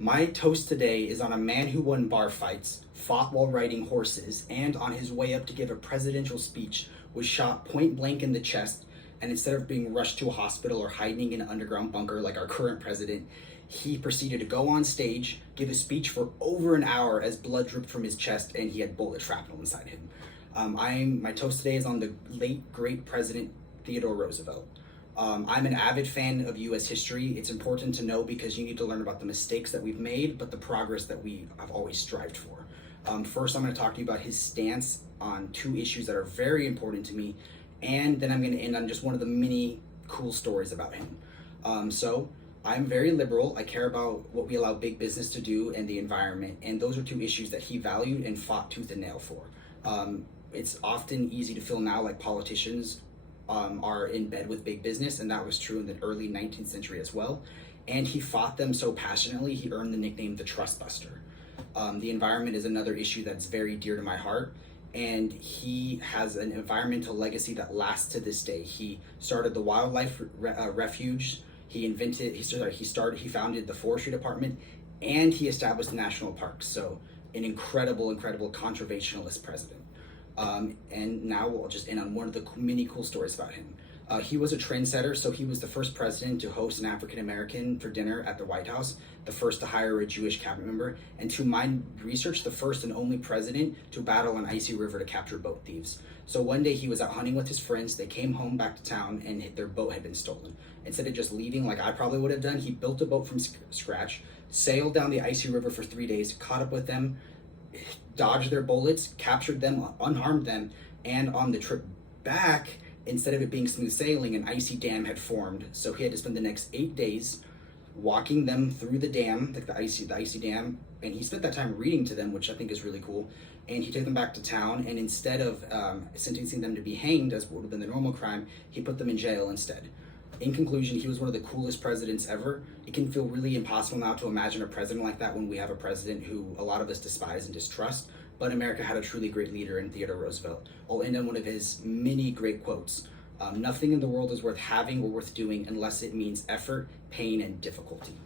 My toast today is on a man who won bar fights, fought while riding horses, and on his way up to give a presidential speech was shot point blank in the chest. And instead of being rushed to a hospital or hiding in an underground bunker like our current president, he proceeded to go on stage, give a speech for over an hour as blood dripped from his chest and he had bullet shrapnel inside him. My toast today is on the late great President Theodore Roosevelt. I'm an avid fan of U.S. history. It's important to know because you need to learn about the mistakes that we've made, but the progress that we have always strived for. First, I'm going to talk to you about his stance on two issues that are very important to me, and then I'm going to end on just one of the many cool stories about him. I'm very liberal. I care about what we allow big business to do and the environment, and those are two issues that he valued and fought tooth and nail for. It's often easy to feel now like politicians are in bed with big business, and that was true in the early 19th century as well. And he fought them so passionately, he earned the nickname the Trust Buster. The environment is another issue that's very dear to my heart, and he has an environmental legacy that lasts to this day. He started the wildlife refuge. He founded the forestry department, and he established the national parks. So, an incredible conservationist president. And now we'll just end on one of the many cool stories about him. He was a trendsetter, so he was the first president to host an African American for dinner at the White House, the first to hire a Jewish cabinet member, and to my research, the first and only president to battle an icy river to capture boat thieves. So one day he was out hunting with his friends, they came home back to town, and their boat had been stolen. Instead of just leaving like I probably would have done, he built a boat from scratch, sailed down the icy river for 3 days, caught up with them, dodged their bullets, captured them, unharmed them, and on the trip back, instead of it being smooth sailing, an icy dam had formed. So he had to spend the next 8 days walking them through the dam, like the icy dam, and he spent that time reading to them, which I think is really cool. And he took them back to town, and instead of sentencing them to be hanged, as would have been the normal crime, he put them in jail instead. In conclusion, he was one of the coolest presidents ever. It can feel really impossible now to imagine a president like that when we have a president who a lot of us despise and distrust, but America had a truly great leader in Theodore Roosevelt. I'll end on one of his many great quotes. Nothing in the world is worth having or worth doing unless it means effort, pain, and difficulty.